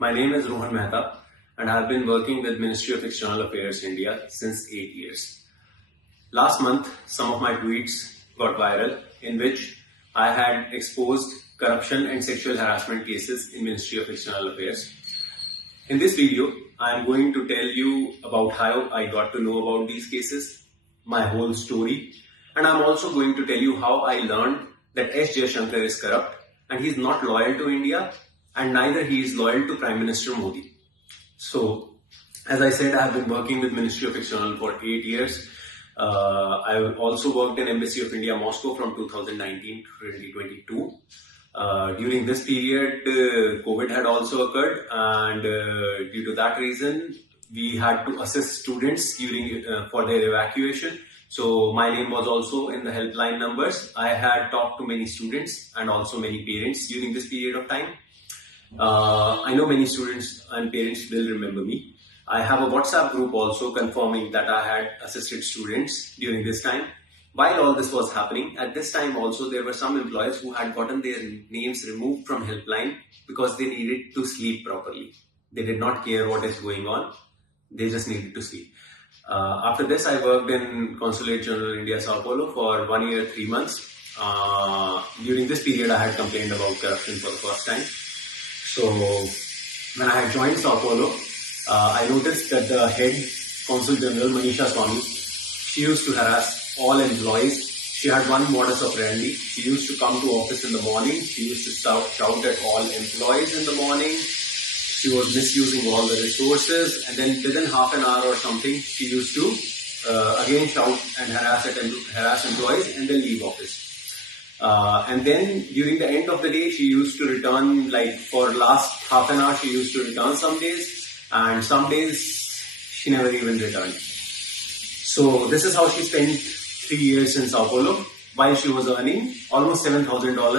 My name is Rohan Mehta and I have been working with Ministry of External Affairs India since 8 years. Last month, some of my tweets got viral in which I had exposed corruption and sexual harassment cases in Ministry of External Affairs. In this video, I am going to tell you about how I got to know about these cases, my whole story, and I am also going to tell you how I learned that Jaishankar is corrupt and he is not loyal to India and neither he is loyal to Prime Minister Modi. So, as I said, I have been working with Ministry of External for 8 years. I also worked in Embassy of India, Moscow from 2019 to 2022. During this period, COVID had also occurred, and due to that reason, we had to assist students during for their evacuation. So my name was also in the helpline numbers. I had talked to many students and also many parents during this period of time. I know many students and parents will remember me. I have a WhatsApp group also confirming that I had assisted students during this time. While all this was happening, at this time also there were some employees who had gotten their names removed from helpline because they needed to sleep properly. They did not care what is going on. They just needed to sleep. After this, I worked in Consulate General India, Sao Paulo for 1 year, 3 months. During this period, I had complained about corruption for the first time. So when I had joined Sao Paulo, I noticed that the head Consul General, Manisha Swamy, she used to harass all employees. She had one modus operandi. She used to come to office in the morning. She used to shout at all employees in the morning. She was misusing all the resources, and then within half an hour or something, she used to again shout and harass employees and then leave office. And then during the end of the day, she used to return, like for last half an hour, she used to return some days, and some days she never even returned. So this is how she spent 3 years in Sao Paulo, while she was earning almost $7,000 or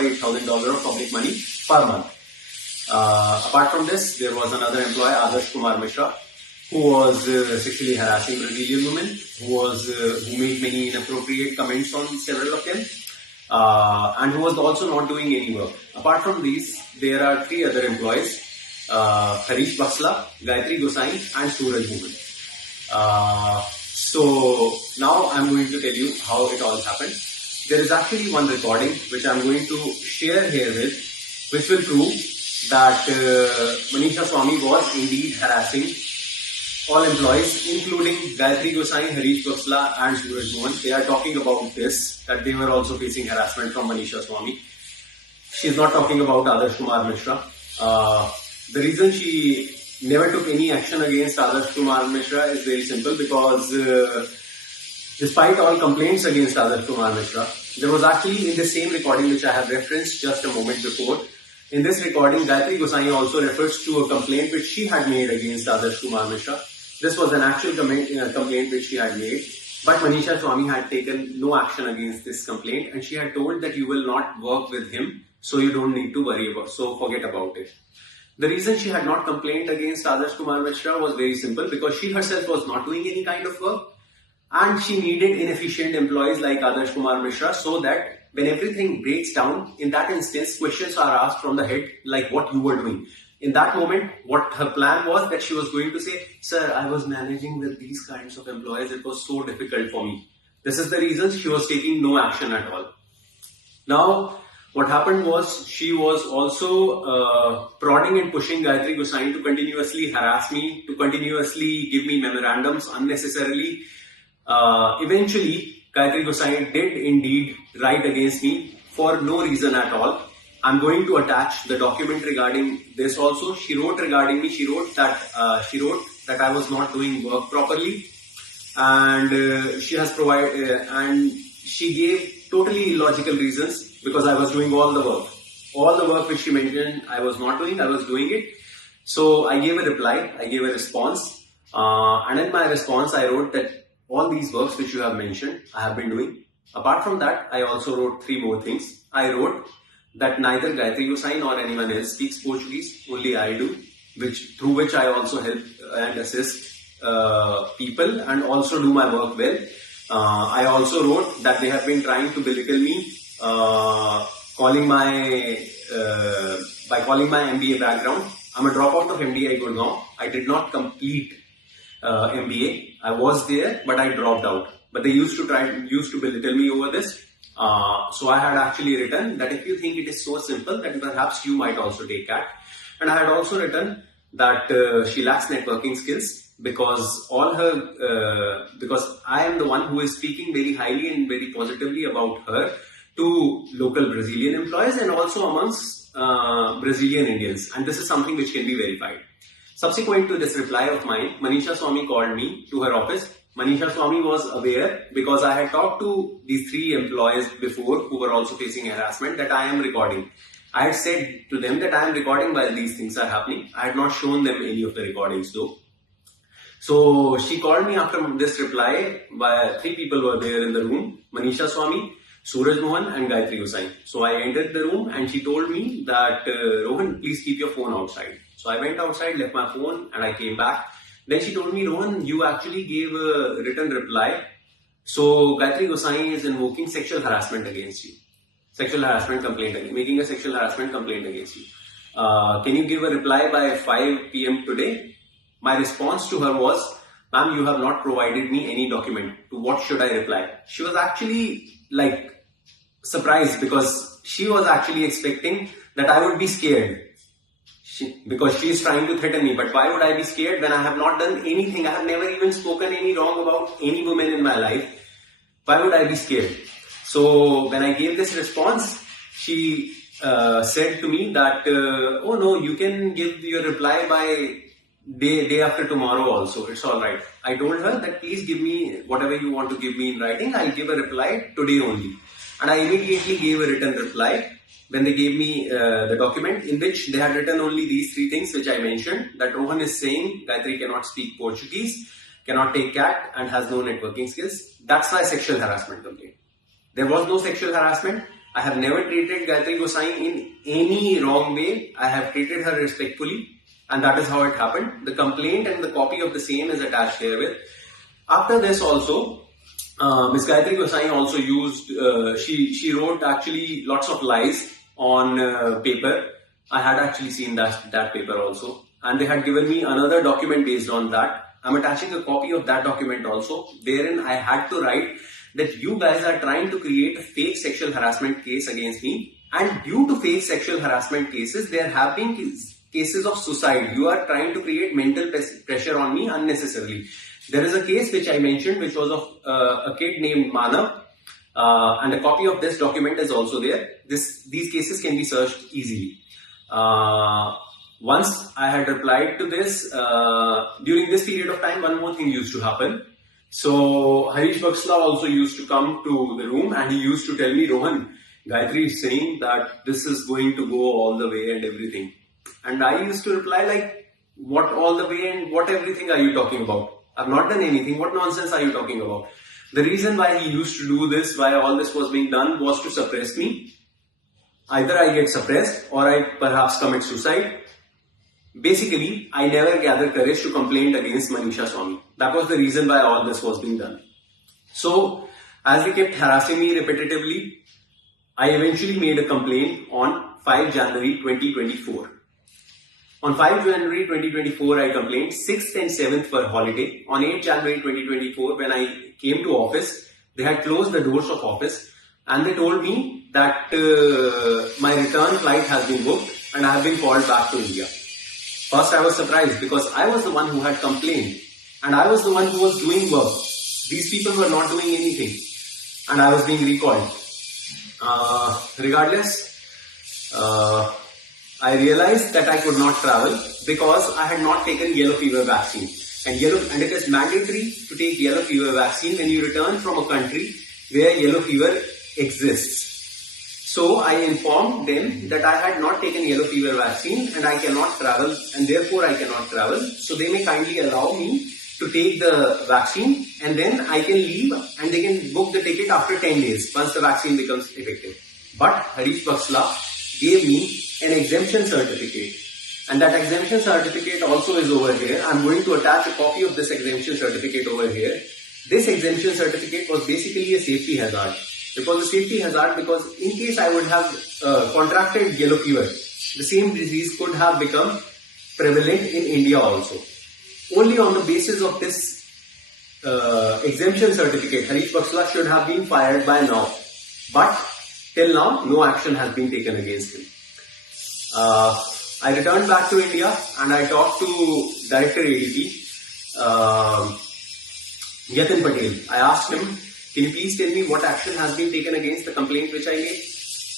$8,000 of public money per month. Apart from this, there was another employee, Adarsh Kumar Mishra, who was sexually harassing Brazilian women, who made many inappropriate comments on several of them, and who was also not doing any work. Apart from these, there are 3 other employees, Harish Baksla, Gayatri Gosai, and Suraj Bhuman. So now I'm going to tell you how it all happened. There is actually one recording which I'm going to share here with, which will prove that Manisha Swamy was indeed harassing all employees, including Gayatri Gosai, Harish Baksla and Suraj Bhuman. They are talking about this, that they were also facing harassment from Manisha Swamy. She is not talking about Adarsh Kumar Mishra. The reason she never took any action against Adarsh Kumar Mishra is very simple, because despite all complaints against Adarsh Kumar Mishra, there was actually in the same recording which I have referenced just a moment before. In this recording, Gayatri Gosai also refers to a complaint which she had made against Adarsh Kumar Mishra. This was an actual complaint which she had made, but Manisha Swamy had taken no action against this complaint, and she had told that you will not work with him, so you don't need to worry about, so forget about it. The reason she had not complained against Adarsh Kumar Mishra was very simple, because she herself was not doing any kind of work, and she needed inefficient employees like Adarsh Kumar Mishra, so that when everything breaks down, in that instance, questions are asked from the head, like what you were doing. In that moment, what her plan was that she was going to say, sir, I was managing with these kinds of employees. It was so difficult for me. This is the reason she was taking no action at all. Now, what happened was she was also prodding and pushing Gayatri Gosai to continuously harass me, to continuously give me memorandums unnecessarily. Eventually, Gayatri Gosai did indeed write against me for no reason at all. I'm going to attach the document regarding this also. She wrote regarding me. She wrote that I was not doing work properly, and she has provided and she gave totally illogical reasons, because I was doing all the work. All the work which she mentioned I was not doing, I was doing it. So I gave a reply. I gave a response, and in my response I wrote that all these works which you have mentioned I have been doing. Apart from that, I also wrote 3 more things. I wrote that neither Gayatri Gosai nor anyone else speaks Portuguese, only I do, through which I also help and assist people and also do my work well. I also wrote that they have been trying to belittle me calling my MBA background. I'm a dropout of MBA Gurgaon. I did not complete MBA. I was there, but I dropped out. But they used to belittle me over this. So I had actually written that if you think it is so simple, that perhaps you might also take CAT. And I had also written that she lacks networking skills because because I am the one who is speaking very highly and very positively about her to local Brazilian employees and also amongst Brazilian Indians. And this is something which can be verified. Subsequent to this reply of mine, Manisha Swamy called me to her office. Manisha Swamy was aware because I had talked to these 3 employees before who were also facing harassment that I am recording. I had said to them that I am recording while these things are happening. I had not shown them any of the recordings though. So she called me after this reply. 3 people were there in the room: Manisha Swamy, Suraj Mohan and Gayatri Gosai. So I entered the room and she told me that Rohan, please keep your phone outside. So I went outside, left my phone and I came back. Then she told me, Rohan, you actually gave a written reply. So Gayatri Gosai is invoking sexual harassment against you. Sexual harassment complaint, making a sexual harassment complaint against you. Can you give a reply by 5 p.m. today? My response to her was, ma'am, you have not provided me any document. To what should I reply? She was actually surprised because she was actually expecting that I would be scared. Because she is trying to threaten me. But why would I be scared when I have not done anything? I have never even spoken any wrong about any woman in my life. Why would I be scared? So when I gave this response, she said to me that, oh no, you can give your reply by day after tomorrow also. It's all right. I told her that please give me whatever you want to give me in writing. I'll give a reply today only. And I immediately gave a written reply when they gave me the document in which they had written only these 3 things which I mentioned, that Rohan is saying Gayatri cannot speak Portuguese, cannot take CAT and has no networking skills. That's my sexual harassment complaint. There was no sexual harassment. I have never treated Gayatri Gosai in any wrong way. I have treated her respectfully and that is how it happened. The complaint and the copy of the same is attached herewith. After this also, Ms. Gayatri Gosai also used, she wrote actually lots of lies on paper. I had actually seen that paper also. And they had given me another document based on that. I'm attaching a copy of that document also. Therein I had to write that you guys are trying to create a fake sexual harassment case against me. And due to fake sexual harassment cases, there have been cases of suicide. You are trying to create mental pressure on me unnecessarily. There is a case which I mentioned which was of a kid named Manav. And a copy of this document is also there. These cases can be searched easily. Once I had replied to this, during this period of time, one more thing used to happen. So Harish Baksla also used to come to the room and he used to tell me, Rohan, Gayatri is saying that this is going to go all the way and everything. And I used to reply like, what all the way and what everything are you talking about? I've not done anything. What nonsense are you talking about? The reason why he used to do this, why all this was being done, was to suppress me. Either I get suppressed or I perhaps commit suicide. Basically, I never gathered courage to complain against Manisha Swamy. That was the reason why all this was being done. So, as they kept harassing me repetitively, I eventually made a complaint on 5 January 2024. On 5 January 2024, I complained. 6th and 7th were holiday. On 8 January 2024, when I came to office, they had closed the doors of office and they told me that my return flight has been booked and I have been called back to India. First, I was surprised because I was the one who had complained and I was the one who was doing work. These people were not doing anything and I was being recalled. Regardless, I realized that I could not travel because I had not taken yellow fever vaccine. And it is mandatory to take yellow fever vaccine when you return from a country where yellow fever exists. So I informed them that I had not taken yellow fever vaccine and I cannot travel and therefore I cannot travel. So they may kindly allow me to take the vaccine and then I can leave and they can book the ticket after 10 days once the vaccine becomes effective. But Harish Baksla gave me an exemption certificate and that exemption certificate also is over here. I'm going to attach a copy of this exemption certificate over here. This exemption certificate was basically a safety hazard. It was a safety hazard because in case I would have contracted yellow fever, the same disease could have become prevalent in India also. Only on the basis of this exemption certificate, Harish Baksla should have been fired by now. But till now, no action has been taken against him. I returned back to India and I talked to Director ADP, Yatin Patel. I asked him, can you please tell me what action has been taken against the complaint which I made?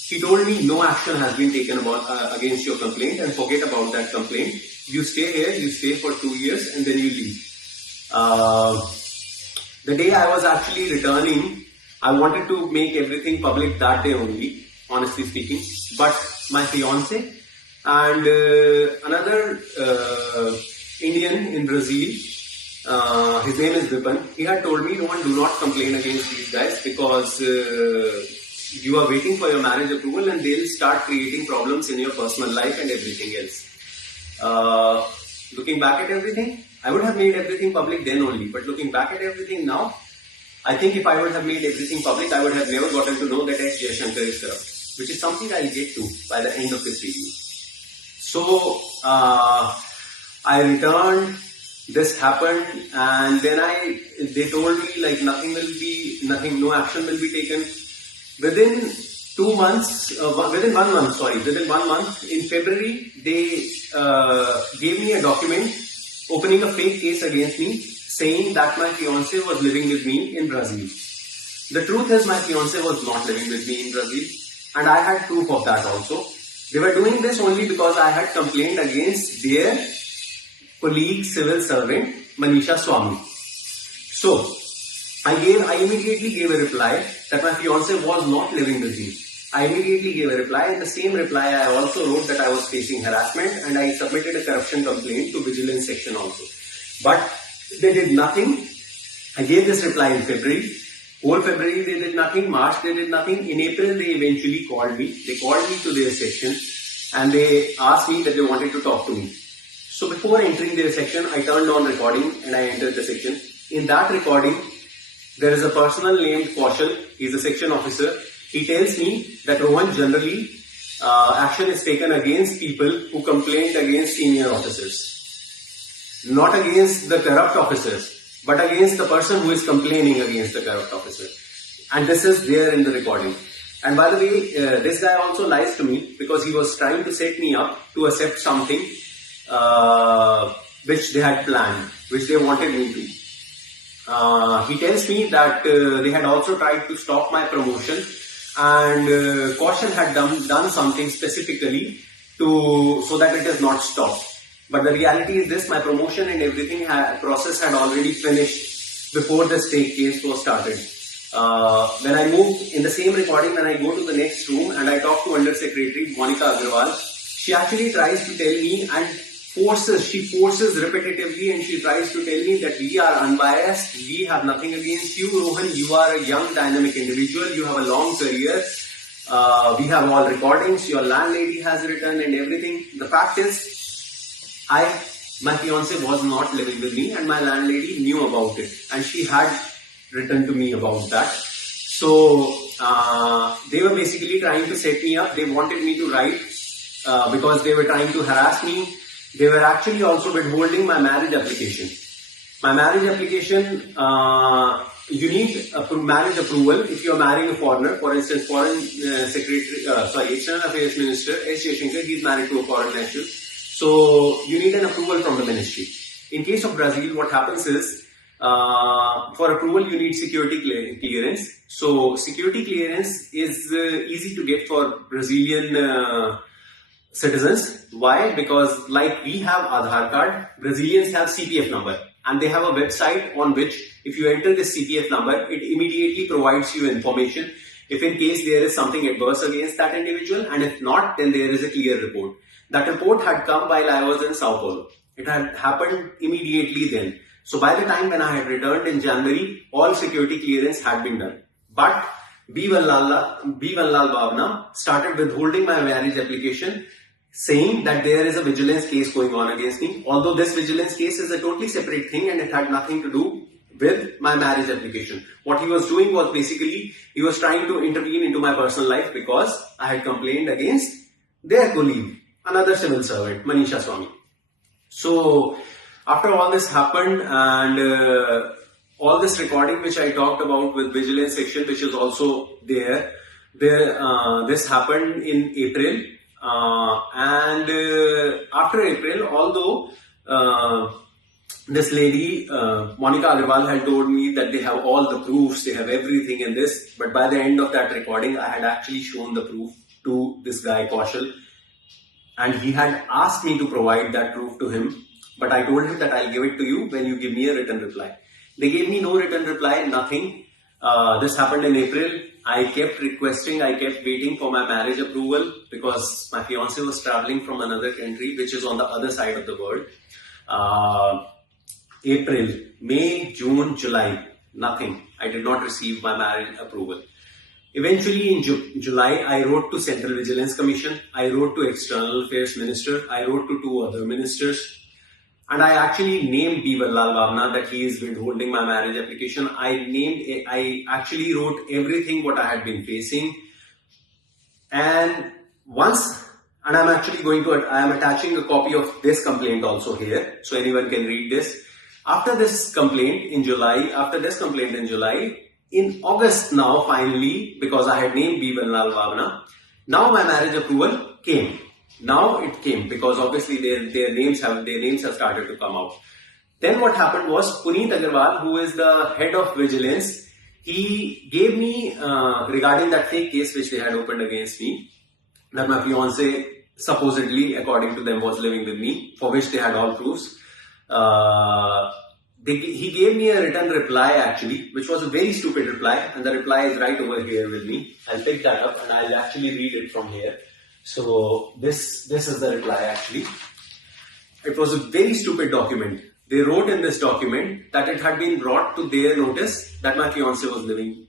He told me no action has been taken against your complaint and forget about that complaint. You stay here, you stay for 2 years and then you leave. The day I was actually returning, I wanted to make everything public that day only, honestly speaking. But my fiance and another Indian in Brazil, his name is Vipan, he had told me, Rohan, do not complain against these guys because you are waiting for your marriage approval and they'll start creating problems in your personal life and everything else. Looking back at everything, I would have made everything public then only. But looking back at everything now, I think if I would have made everything public, I would have never gotten to know that Jaishankar is corrupt, which is something I'll get to by the end of this video. So, I returned, this happened, and then they told me like no action will be taken. Within 1 month, in February, they gave me a document opening a fake case against me, saying that my fiance was living with me in Brazil. The truth is my fiance was not living with me in Brazil, and I had proof of that also. They were doing this only because I had complained against their colleague civil servant Manisha Swami. So I immediately gave a reply that my fiance was not living with me. I immediately gave a reply. In the same reply, I also wrote that I was facing harassment and I submitted a corruption complaint to vigilance section also. But they did nothing. I gave this reply in February. Whole February they did nothing. March they did nothing. In April they eventually called me. They called me to their section and they asked me that they wanted to talk to me. So before entering their section, I turned on recording and I entered the section. In that recording, there is a person named Kaushal. He is a section officer. He tells me that Rohan, generally action is taken against people who complained against senior officers. Not against the corrupt officers, but against the person who is complaining against the corrupt officer. And this is there in the recording. And by the way, this guy also lies to me because he was trying to set me up to accept something which they had planned, which they wanted me to. He tells me that they had also tried to stop my promotion and Caution had done something specifically so that it is not stopped. But the reality is this, my promotion and everything process had already finished before the state case was started. When I moved in the same recording, when I go to the next room and I talk to Under Secretary Monica Agarwal, she actually tries to tell me and she forces repetitively and she tries to tell me that we are unbiased, we have nothing against you, Rohan, you are a young dynamic individual, you have a long career, we have all recordings, your landlady has written and everything. The fact is, my fiance was not living with me and my landlady knew about it and she had written to me about that. So, they were basically trying to set me up, they wanted me to write because they were trying to harass me. They were actually also withholding my marriage application. My marriage application, you need marriage approval if you are marrying a foreigner. For instance, External Affairs Minister S. Jaishankar, he is married to a foreign national. So you need an approval from the ministry. In case of Brazil, what happens is, for approval you need security clearance. So security clearance is easy to get for Brazilian citizens. Why? Because like we have Aadhaar card, Brazilians have CPF number and they have a website on which if you enter this CPF number, it immediately provides you information if in case there is something adverse against that individual, and if not, then there is a clear report. That report had come while I was in Sao Paulo. It had happened immediately then. So by the time when I had returned in January, all security clearance had been done. But Bivanlal Bhavna started withholding my marriage application, saying that there is a vigilance case going on against me. Although this vigilance case is a totally separate thing and it had nothing to do with my marriage application. What he was doing was basically, he was trying to intervene into my personal life because I had complained against their colleague, another civil servant, Manisha Swamy. So after all this happened and all this recording which I talked about with vigilance section, which is also there, this happened in April. After April, although this lady, Monica Agarwal, had told me that they have all the proofs, they have everything in this, but by the end of that recording, I had actually shown the proof to this guy Kaushal, and he had asked me to provide that proof to him, but I told him that I'll give it to you when you give me a written reply. They gave me no written reply, nothing. This happened in April. I kept requesting, I kept waiting for my marriage approval because my fiance was traveling from another country which is on the other side of the world. April, May, June, July, nothing. I did not receive my marriage approval. Eventually in July, I wrote to Central Vigilance Commission, I wrote to External Affairs Minister, I wrote to 2 other ministers, and I actually named Bibalal Bhavna that he is withholding my marriage application. I actually wrote everything what I had been facing, and I'm attaching a copy of this complaint also here, so anyone can read this. After this complaint in July, in August now finally, because I had named Bibalal Bhavna, now my marriage approval came. Now it came because obviously their names have started to come out. Then what happened was Puneet Agarwal, who is the head of vigilance, he gave me regarding that fake case which they had opened against me, that my fiance supposedly, according to them, was living with me, for which they had all proofs. He gave me a written reply actually, which was a very stupid reply, and the reply is right over here with me. I'll pick that up and I'll actually read it from here. So this is the reply actually. It was a very stupid document. They wrote in this document that it had been brought to their notice that my fiance was living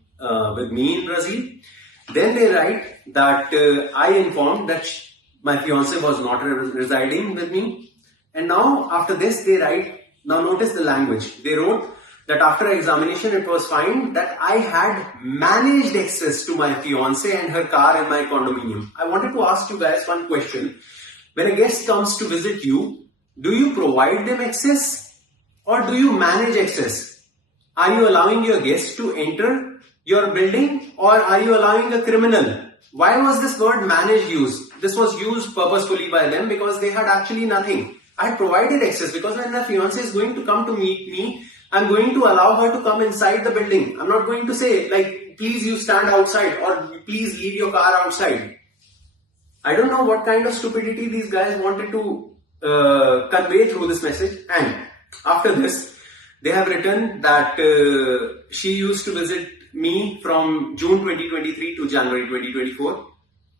with me in Brazil. Then they write that I informed that my fiance was not residing with me. And now after this they write, now notice the language. They wrote that after examination it was found that I had managed access to my fiance and her car in my condominium. I wanted to ask you guys one question. When a guest comes to visit you, do you provide them access or do you manage access? Are you allowing your guest to enter your building or are you allowing a criminal? Why was this word manage used? This was used purposefully by them because they had actually nothing. I had provided access because when my fiance is going to come to meet me, I'm going to allow her to come inside the building. I'm not going to say like, please you stand outside or please leave your car outside. I don't know what kind of stupidity these guys wanted to convey through this message. And after this, they have written that she used to visit me from June 2023 to January 2024,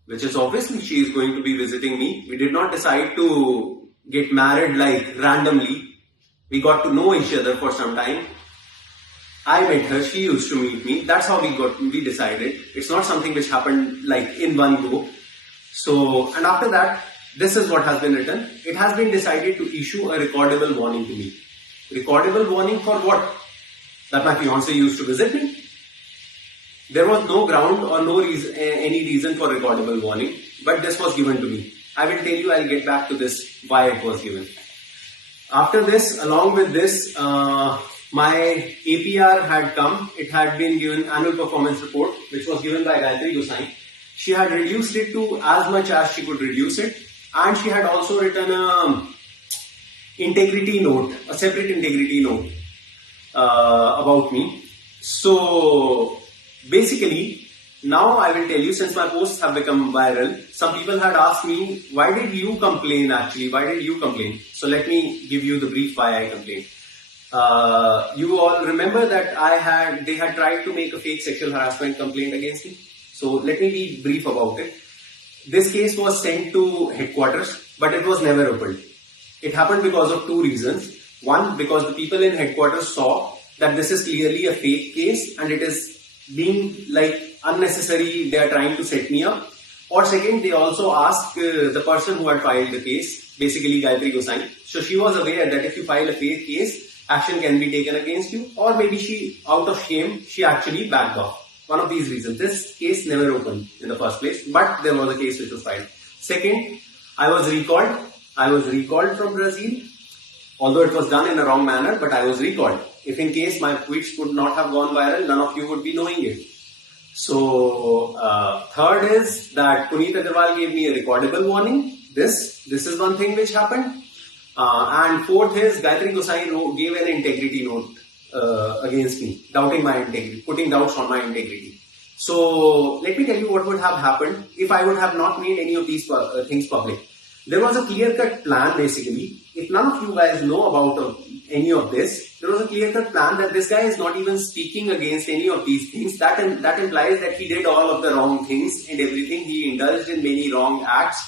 which is obviously she is going to be visiting me. We did not decide to get married like randomly. We got to know each other for some time. I met her, she used to meet me. That's how we decided. It's not something which happened like in one go. So, and after that, this is what has been written. It has been decided to issue a recordable warning to me. Recordable warning for what? That my fiance used to visit me. There was no ground or no reason, any reason for recordable warning, but this was given to me. I will tell you, I'll get back to this, why it was given. After this, along with this, my APR had come. It had been given annual performance report, which was given by Gayatri Gosai. She had reduced it to as much as she could reduce it. And she had also written a integrity note, a separate integrity note about me. So basically, now I will tell you, since my posts have become viral, some people had asked me, why did you complain actually? Why did you complain? So let me give you the brief why I complained. You all remember that they had tried to make a fake sexual harassment complaint against me. So let me be brief about it. This case was sent to headquarters, but it was never opened. It happened because of 2 reasons. One, because the people in headquarters saw that this is clearly a fake case and it is being like unnecessary, they are trying to set me up. Or second, they also asked the person who had filed the case, basically Gayatri Gosai. So she was aware that if you file a fake case, action can be taken against you, or maybe she, out of shame, she actually backed off. One of these reasons. This case never opened in the first place, but there was a case which was filed. Second, I was recalled. I was recalled from Brazil, although it was done in a wrong manner, but I was recalled. If in case my tweets would not have gone viral, none of you would be knowing it. So, third is that Puneet Agarwal gave me a recordable warning. This is one thing which happened. And fourth is Gayatri Gosai gave an integrity note against me, doubting my integrity, putting doubts on my integrity. So let me tell you what would have happened if I would have not made any of these things public. There was a clear-cut plan basically. If none of you guys know about any of this, there was a clear-cut plan that this guy is not even speaking against any of these things. That implies that he did all of the wrong things and everything. He indulged in many wrong acts,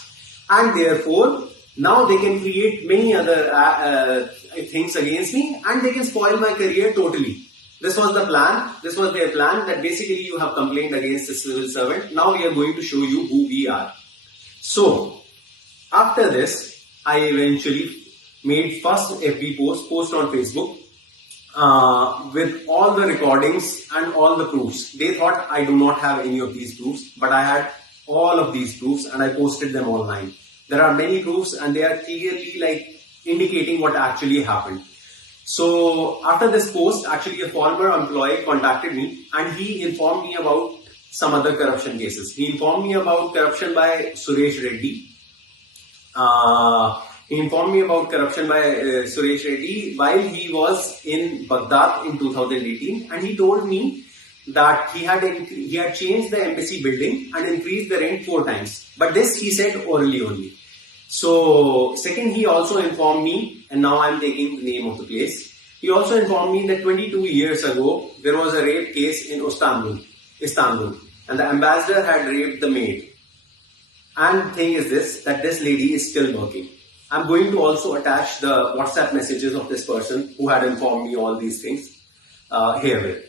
and therefore now they can create many other things against me, and they can spoil my career totally. This was the plan. This was their plan, that basically you have complained against a civil servant. Now we are going to show you who we are. So after this, I eventually made first FB post on Facebook with all the recordings and all the proofs. They thought I do not have any of these proofs, but I had all of these proofs and I posted them online. There are many proofs and they are clearly indicating what actually happened. So after this post, actually a former employee contacted me and he informed me about some other corruption cases. He informed me about corruption by Suresh Reddy. He informed me about corruption by Suresh Reddy while he was in Baghdad in 2018, and he told me that he had changed the embassy building and increased the rent 4 times. But this he said orally only. So second, he also informed me, and now I am taking the name of the place. He also informed me that 22 years ago there was a rape case in Istanbul, and the ambassador had raped the maid. And the thing is this, that this lady is still working. I'm going to also attach the WhatsApp messages of this person who had informed me all these things here.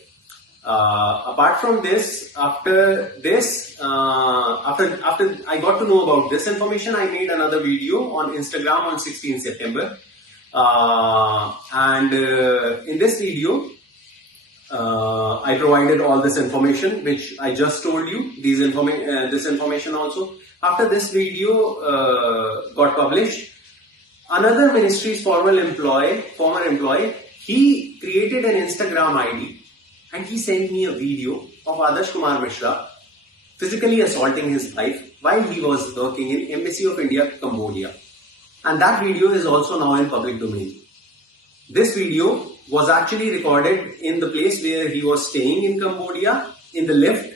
Apart from this, after I got to know about this information, I made another video on Instagram on 16 September. In this video, I provided all this information which I just told you, this information also. After this video got published, another ministry's former employee, he created an Instagram ID and he sent me a video of Adarsh Kumar Mishra physically assaulting his wife while he was working in Embassy of India, Cambodia. And that video is also now in public domain. This video was actually recorded in the place where he was staying in Cambodia, in the lift,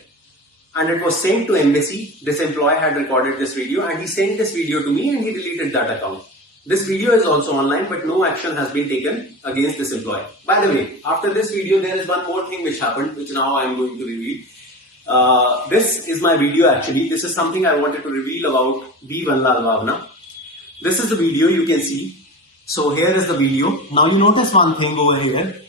and it was sent to embassy. This employee had recorded this video and he sent this video to me and he deleted that account. This video is also online, but no action has been taken against this employee. By the way, after this video, there is one more thing which happened, which now I am going to reveal. This is my video actually. This is something I wanted to reveal about B. Vanlal Bhavna. This is the video you can see. So here is the video. Now you notice one thing over here.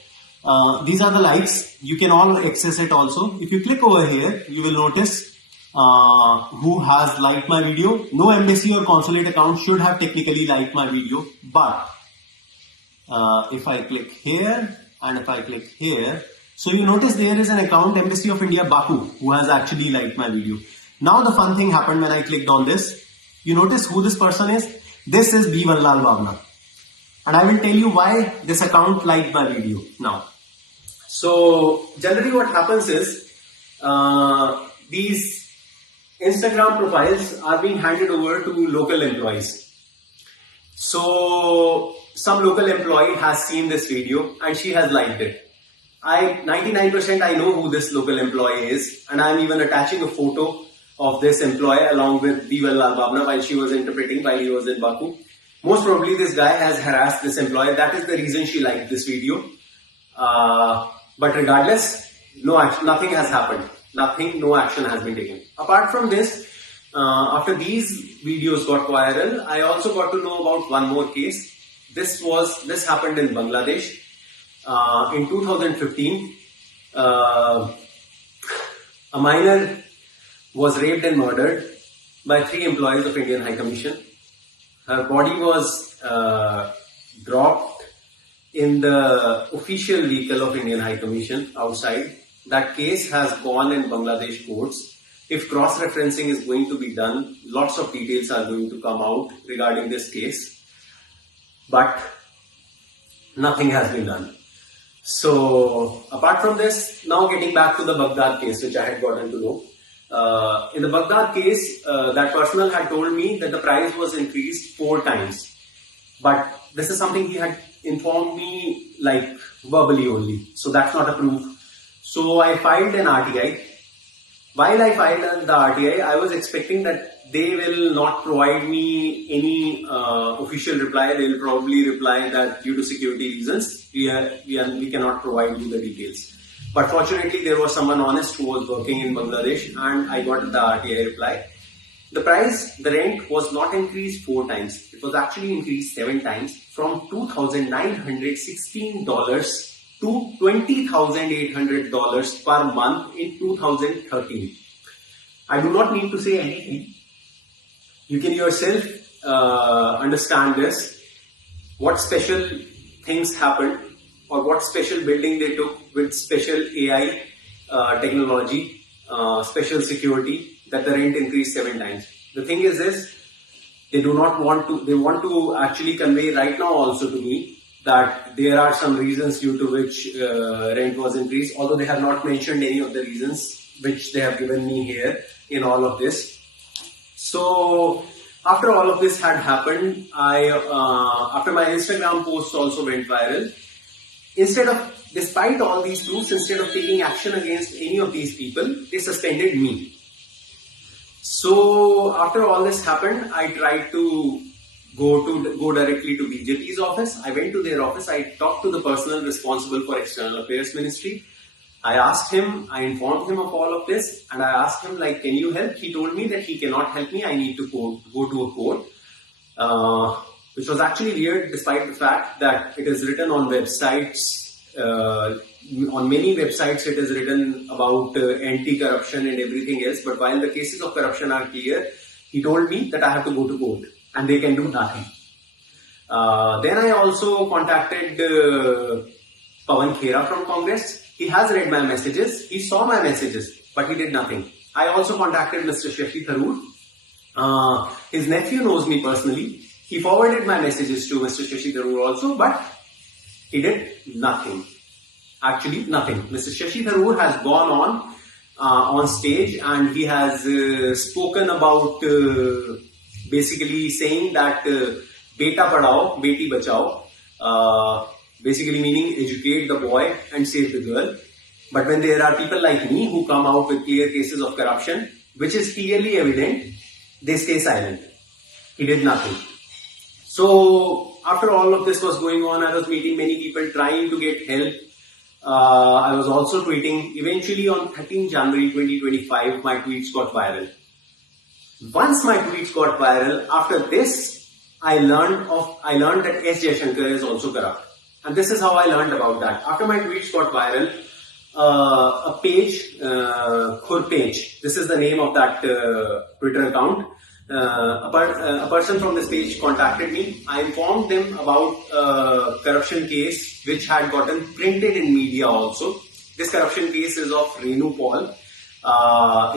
These are the likes. You can all access it also. If you click over here, you will notice who has liked my video. No embassy or consulate account should have technically liked my video, but if I click here and if I click here, so you notice there is an account, Embassy of India Baku, who has actually liked my video. Now the fun thing happened when I clicked on this. You notice who this person is? This is B. Vanlal Bhavna, and I will tell you why this account liked my video now. So generally what happens is these Instagram profiles are being handed over to local employees. So some local employee has seen this video and she has liked it. 99% I know who this local employee is, and I am even attaching a photo of this employee along with B. Vanlal Bhavna while she was interpreting while he was in Baku. Most probably this guy has harassed this employee. That is the reason she liked this video. But regardless, nothing has happened. No action has been taken. Apart from this, after these videos got viral, I also got to know about one more case. This happened in Bangladesh. In 2015, a minor was raped and murdered by 3 employees of Indian High Commission. Her body was dropped in the official vehicle of Indian High Commission outside. That case has gone in Bangladesh courts. If cross-referencing is going to be done, lots of details are going to come out regarding this case. But nothing has been done. So apart from this, now getting back to the Baghdad case, which I had gotten to know. In the Baghdad case, that person had told me that the price was increased 4 times. But this is something he had informed me like verbally only. So that's not a proof. So I filed an RTI. While I filed the RTI, I was expecting that they will not provide me any official reply. They will probably reply that due to security reasons, we cannot provide you the details. But fortunately, there was someone honest who was working in Bangladesh and I got the RTI reply. The price, the rent was not increased 4 times. It was actually increased 7 times from $2,916 to $20,800 per month in 2013. I do not need to say anything. You can yourself understand this. What special things happened or what special building they took with special AI technology, special security, that the rent increased 7 times. The thing is this, they want to actually convey right now also to me that there are some reasons due to which rent was increased, although they have not mentioned any of the reasons which they have given me here in all of this. So after all of this had happened, after my Instagram post also went viral, despite all these proofs, instead of taking action against any of these people, they suspended me. So after all this happened, I tried to go directly to BJP's office. I went to their office. I talked to the person responsible for External Affairs Ministry. I asked him, I informed him of all of this, and I asked him, like, can you help? He told me that he cannot help me. I need to go to a court, which was actually weird, despite the fact that it is written on websites. On many websites, it is written about anti-corruption and everything else. But while the cases of corruption are clear, he told me that I have to go to court and they can do nothing. Then I also contacted Pawan Khera from Congress. He has read my messages. He saw my messages, but he did nothing. I also contacted Mr. Shashi Tharoor. His nephew knows me personally. He forwarded my messages to Mr. Shashi Tharoor also, but he did nothing. Actually, nothing. Mr. Shashi Tharoor has gone on stage and he has spoken about basically saying that beta padhao, beti bachao, basically meaning educate the boy and save the girl. But when there are people like me who come out with clear cases of corruption, which is clearly evident, they stay silent. He did nothing. So after all of this was going on, I was meeting many people trying to get help. I was also tweeting. Eventually on 13 January 2025, my tweets got viral. Once my tweets got viral, after this, I learned that S. Jaishankar is also corrupt. And this is how I learned about that. After my tweets got viral, a page, Khur page, this is the name of that Twitter account. A person from this page contacted me. I informed them about a corruption case which had gotten printed in media also. This corruption case is of Renu Paul.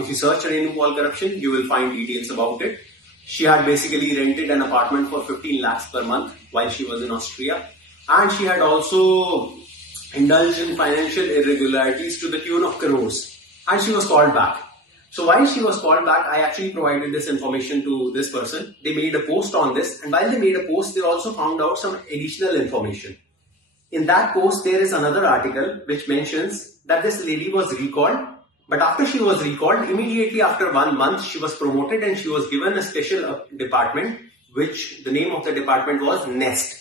If you search Renu Paul corruption, you will find details about it. She had basically rented an apartment for 15 lakhs per month while she was in Austria. And she had also indulged in financial irregularities to the tune of crores. And she was called back. So while she was called back, I actually provided this information to this person. They made a post on this, and while they made a post, they also found out some additional information. In that post, there is another article which mentions that this lady was recalled, but after she was recalled, immediately after 1 month, she was promoted and she was given a special department, which the name of the department was Nest.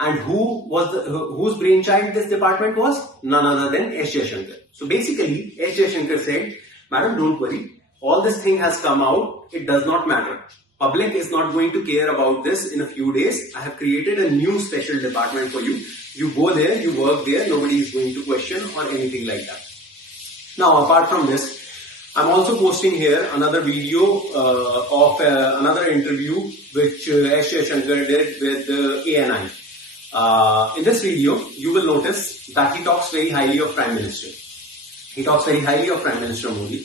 And whose brainchild this department was? None other than S. Jaishankar. So basically, S. Jaishankar said, Madam, don't worry. All this thing has come out. It does not matter. Public is not going to care about this in a few days. I have created a new special department for you. You go there, you work there. Nobody is going to question or anything like that. Now, apart from this, I'm also posting here another video of another interview which S. Jaishankar did with ANI. In this video, you will notice that he talks very highly of Prime Minister. He talks very highly of Prime Minister Modi.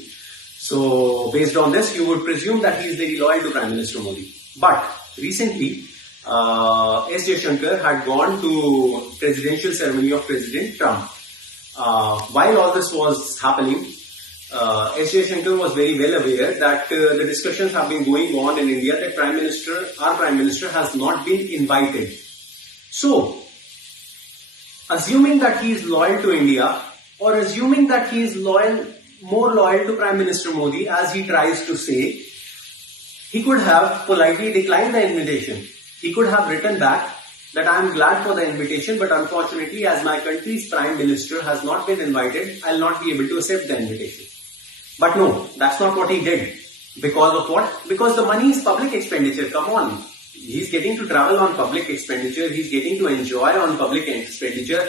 So, based on this, you would presume that he is very loyal to Prime Minister Modi. But recently, S. Jaishankar had gone to presidential ceremony of President Trump. While all this was happening, S. Jaishankar was very well aware that the discussions have been going on in India that our Prime Minister has not been invited. So, assuming that he is loyal to India, or assuming that he is more loyal to Prime Minister Modi, as he tries to say, he could have politely declined the invitation. He could have written back that I am glad for the invitation, but unfortunately, as my country's Prime Minister has not been invited, I will not be able to accept the invitation. But no, that's not what he did. Because of what? Because the money is public expenditure. Come on. He's getting to travel on public expenditure. He's getting to enjoy on public expenditure.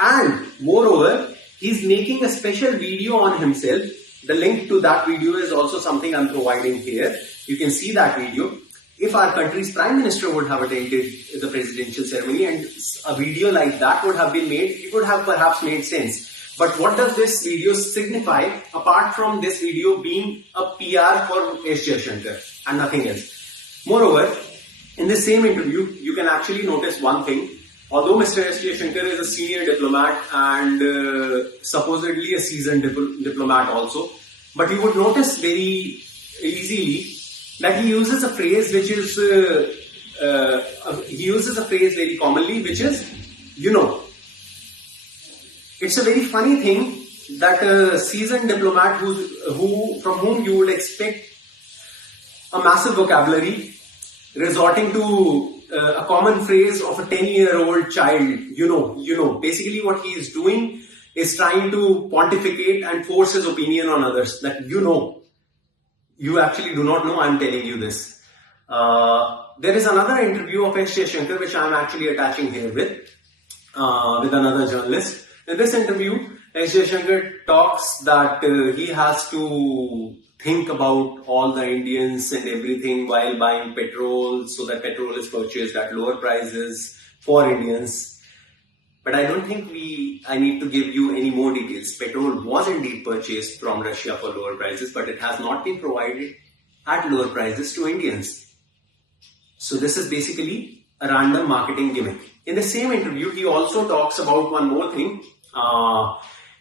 And moreover, he's making a special video on himself. The link to that video is also something I'm providing here. You can see that video. If our country's Prime Minister would have attended the presidential ceremony and a video like that would have been made, it would have perhaps made sense. But what does this video signify apart from this video being a PR for S. Jaishankar and nothing else? Moreover, in the same interview, you can actually notice one thing. Although Mr. S. Jaishankar is a senior diplomat and supposedly a seasoned diplomat also, but you would notice very easily that he uses a phrase which is, he uses a phrase very commonly, which is, you know. It's a very funny thing that a seasoned diplomat from whom you would expect a massive vocabulary, resorting to a common phrase of a 10-year-old child, you know. Basically what he is doing is trying to pontificate and force his opinion on others, that you actually do not know, I'm telling you this. There is another interview of S. Jaishankar which I am actually attaching here with another journalist. In this interview, S. Jaishankar talks that he has to think about all the Indians and everything while buying petrol, so that petrol is purchased at lower prices for Indians. But I don't think I need to give you any more details. Petrol was indeed purchased from Russia for lower prices, but it has not been provided at lower prices to Indians. So this is basically a random marketing gimmick. In the same interview, he also talks about one more thing.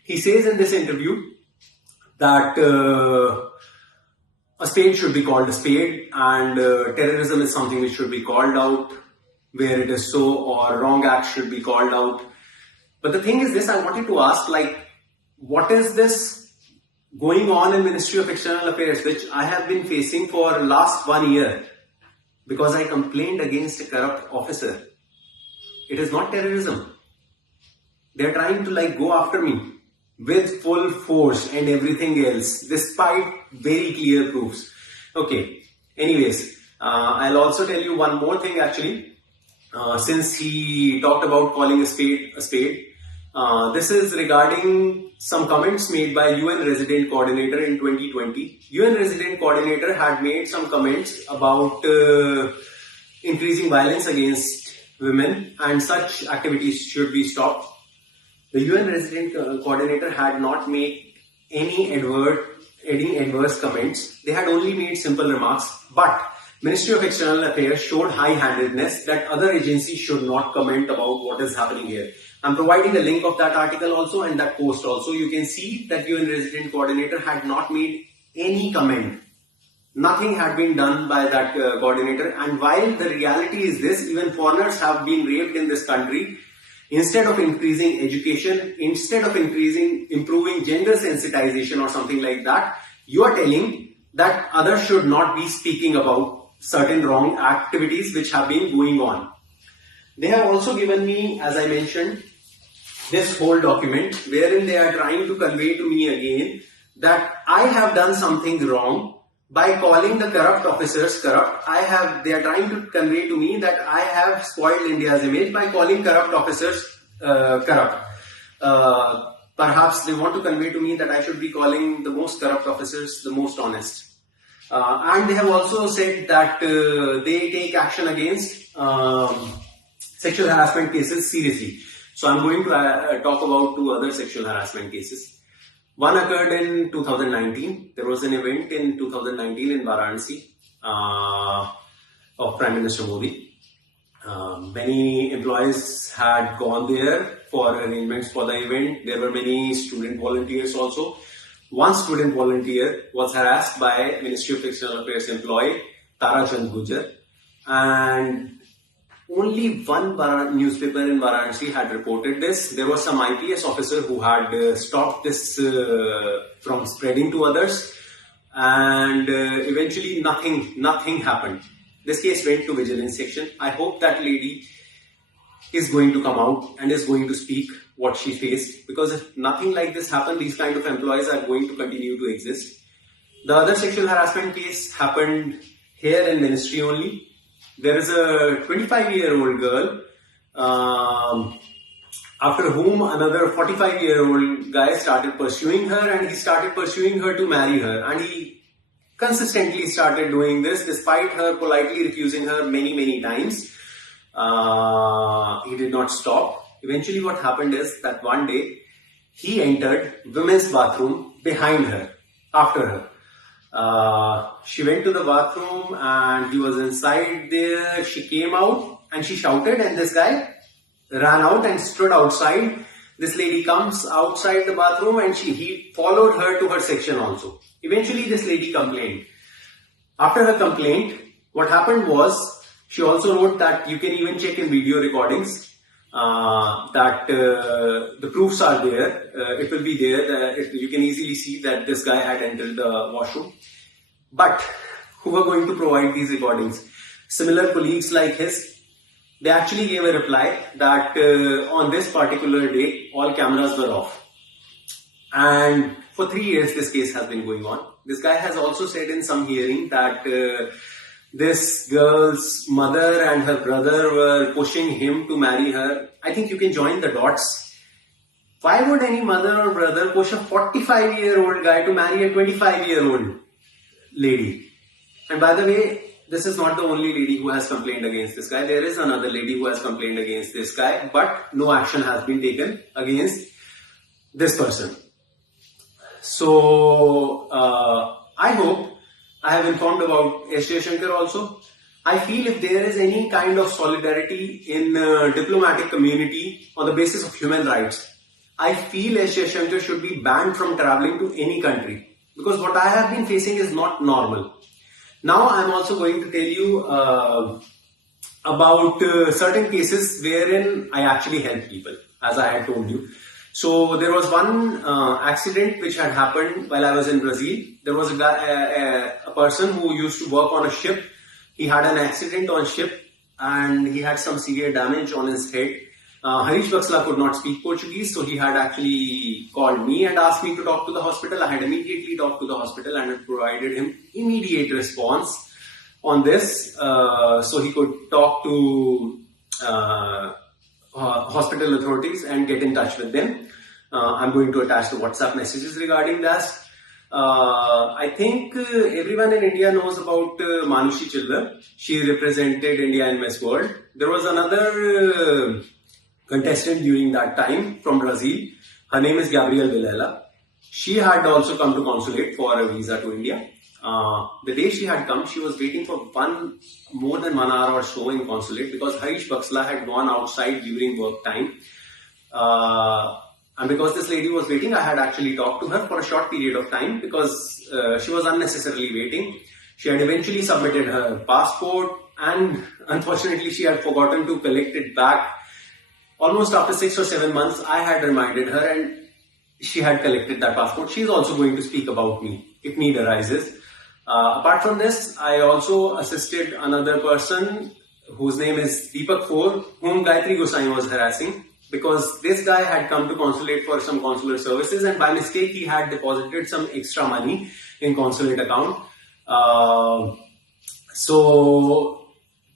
He says in this interview that a spade should be called a spade, and terrorism is something which should be called out where it is so, or wrong acts should be called out. But the thing is this, I wanted to ask, what is this going on in Ministry of External Affairs, which I have been facing for last 1 year, because I complained against a corrupt officer. It is not terrorism. They are trying to go after me with full force and everything else, despite very clear proofs. Okay, anyways, I'll also tell you one more thing actually. Since he talked about calling a spade, this is regarding some comments made by UN Resident Coordinator in 2020. UN Resident Coordinator had made some comments about increasing violence against women, and such activities should be stopped. The UN Resident Coordinator had not made any adverse comments. They had only made simple remarks. But Ministry of External Affairs showed high-handedness that other agencies should not comment about what is happening here. I'm providing a link of that article also and that post also. You can see that UN Resident Coordinator had not made any comment. Nothing had been done by that coordinator. And while the reality is this, even foreigners have been raped in this country. Instead of increasing education, instead of improving gender sensitization or something like that, you are telling that others should not be speaking about certain wrong activities which have been going on. They have also given me, as I mentioned, this whole document wherein they are trying to convey to me again that I have done something wrong by calling the corrupt officers corrupt. They are trying to convey to me that I have spoiled India's image by calling corrupt officers corrupt. Perhaps they want to convey to me that I should be calling the most corrupt officers the most honest. And they have also said that they take action against sexual harassment cases seriously. So I'm going to talk about 2 other sexual harassment cases. One occurred in 2019. There was an event in 2019 in Varanasi of Prime Minister Modi. Many employees had gone there for arrangements for the event. There were many student volunteers also. One student volunteer was harassed by Ministry of External Affairs employee Tara Chand Gujar, and only one newspaper in Varanasi had reported this. There was some IPS officer who had stopped this from spreading to others, and eventually nothing happened. This case went to vigilance section. I hope that lady is going to come out and is going to speak what she faced, because if nothing like this happened, these kind of employees are going to continue to exist. The other sexual harassment case happened here in ministry only. There is a 25-year-old girl after whom another 45-year-old guy started pursuing her, and he started pursuing her to marry her, and he consistently started doing this despite her politely refusing her many times. He did not stop. Eventually what happened is that one day he entered women's bathroom behind her, after her. She went to the bathroom and he was inside there. She came out and she shouted, and this guy ran out and stood outside. This lady comes outside the bathroom and he followed her to her section also. Eventually this lady complained. After her complaint, what happened was, she also wrote that you can even check in video recordings that the proofs are there. It will be there. You can easily see that this guy had entered the washroom. But who are going to provide these recordings? Similar colleagues like his, they actually gave a reply that on this particular day, all cameras were off. And for 3 years, this case has been going on. This guy has also said in some hearing that this girl's mother and her brother were pushing him to marry her. I think you can join the dots. Why would any mother or brother push a 45-year-old guy to marry a 25-year-old lady? And by the way, this is not the only lady who has complained against this guy. There is another lady who has complained against this guy, but no action has been taken against this person. So, I hope I have informed about Jaishankar also. I feel if there is any kind of solidarity in diplomatic community on the basis of human rights, I feel Jaishankar should be banned from traveling to any country, because what I have been facing is not normal. Now I am also going to tell you about certain cases wherein I actually help people, as I had told you. So there was one accident which had happened while I was in Brazil. There was a person who used to work on a ship. He had an accident on ship and he had some severe damage on his head. Harish Baksla could not speak Portuguese, so he had actually called me and asked me to talk to the hospital. I had immediately talked to the hospital and had provided him immediate response on this, so he could talk to hospital authorities and get in touch with them. I'm going to attach the WhatsApp messages regarding that. I think everyone in India knows about Manushi Chillar. She represented India in Miss World. There was another contestant during that time from Brazil. Her name is Gabrielle Villela. She had also come to consulate for a visa to India. The day she had come, she was waiting for more than 1 hour or so in consulate, because Harish Baksla had gone outside during work time. And because this lady was waiting, I had actually talked to her for a short period of time, because she was unnecessarily waiting. She had eventually submitted her passport, and unfortunately she had forgotten to collect it back. Almost after 6 or 7 months, I had reminded her and she had collected that passport. She is also going to speak about me if need arises. Apart from this, I also assisted another person whose name is Deepak Kaur, whom Gayatri Gosai was harassing, because this guy had come to consulate for some consular services, and by mistake he had deposited some extra money in consulate account. So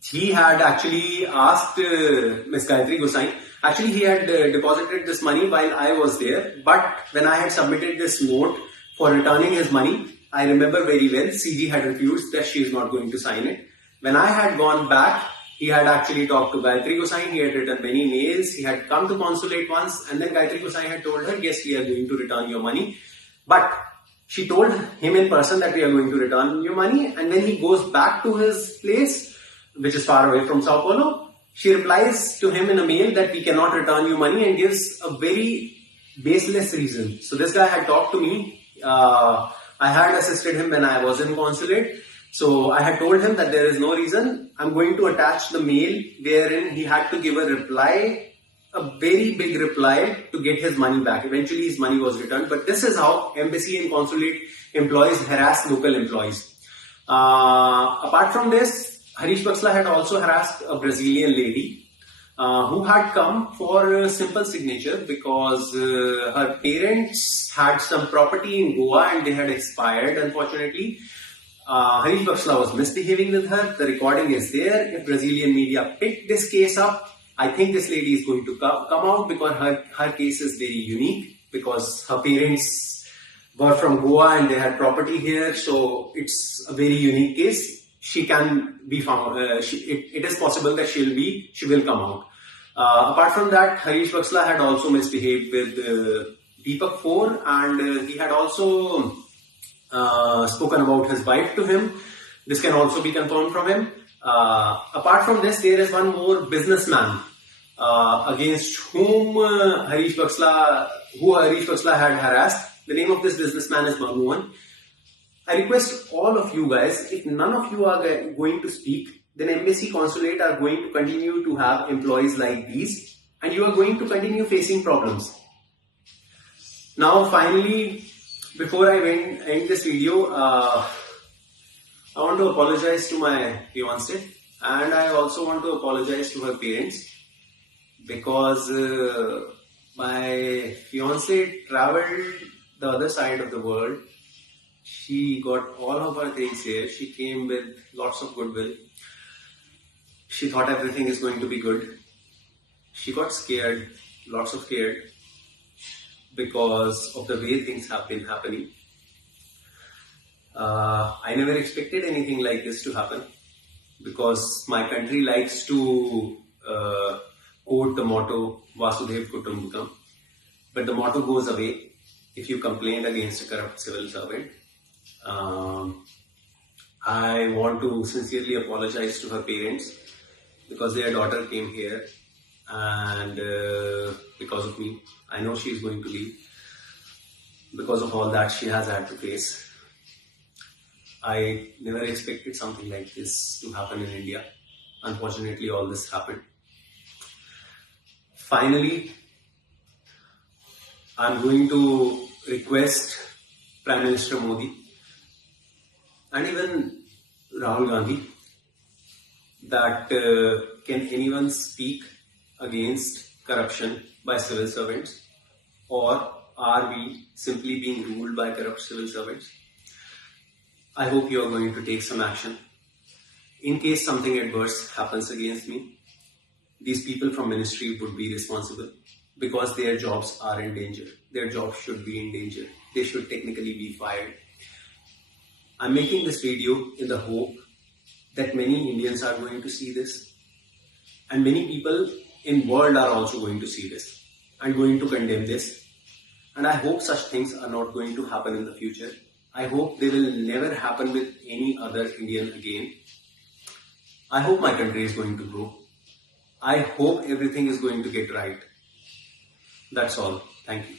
he had actually asked Ms. Gayatri Gosai. Actually, he had deposited this money while I was there, but when I had submitted this note for returning his money, I remember very well, CG had refused that she is not going to sign it. When I had gone back He had actually talked to Gayatri Gosain, he had written many mails, he had come to consulate once, and then Gayatri Gosain had told her, yes, we are going to return your money. But she told him in person that we are going to return your money, and when he goes back to his place, which is far away from Sao Paulo, she replies to him in a mail that we cannot return you money and gives a very baseless reason. So this guy had talked to me. I had assisted him when I was in consulate. So I had told him that there is no reason. I'm going to attach the mail wherein he had to give a reply, a very big reply to get his money back. Eventually his money was returned. But this is how embassy and consulate employees harass local employees. Apart from this, Harish Baksla had also harassed a Brazilian lady who had come for a simple signature because her parents had some property in Goa and they had expired, unfortunately. Harish Baksla was misbehaving with her. The recording is there. If Brazilian media picked this case up, I think this lady is going to come out because her case is very unique because her parents were from Goa and they had property here. So it's a very unique case. She can be found, it is possible that she will come out. Apart from that, Harish Baksla had also misbehaved with Deepak Four, and he had also spoken about his wife to him. This can also be confirmed from him. Apart from this, there is one more businessman against whom Harish Baksla had harassed. The name of this businessman is Manmohan. I request all of you guys, if none of you are going to speak, then embassy consulate are going to continue to have employees like these and you are going to continue facing problems. Now finally, before I end this video, I want to apologize to my fiancée and I also want to apologize to her parents because my fiancée traveled the other side of the world. She got all of her things here. She came with lots of goodwill. She thought everything is going to be good. She got scared, lots of scared, because of the way things have been happening. I never expected anything like this to happen because my country likes to quote the motto Vasudev Kutumbakam, but the motto goes away if you complain against a corrupt civil servant. I want to sincerely apologize to her parents because their daughter came here and because of me. I know she is going to leave because of all that she has had to face. I never expected something like this to happen in India. Unfortunately, all this happened. Finally, I'm going to request Prime Minister Modi and even Rahul Gandhi that can anyone speak against corruption by civil servants, or are we simply being ruled by corrupt civil servants? I hope you are going to take some action. In case something adverse happens against me, these people from ministry would be responsible because their jobs are in danger. Their jobs should be in danger. They should technically be fired. I'm making this video in the hope that many Indians are going to see this and many people in world are also going to see this and going to condemn this. And I hope such things are not going to happen in the future. I hope they will never happen with any other Indian again. I hope my country is going to grow. I hope everything is going to get right. That's all. Thank you.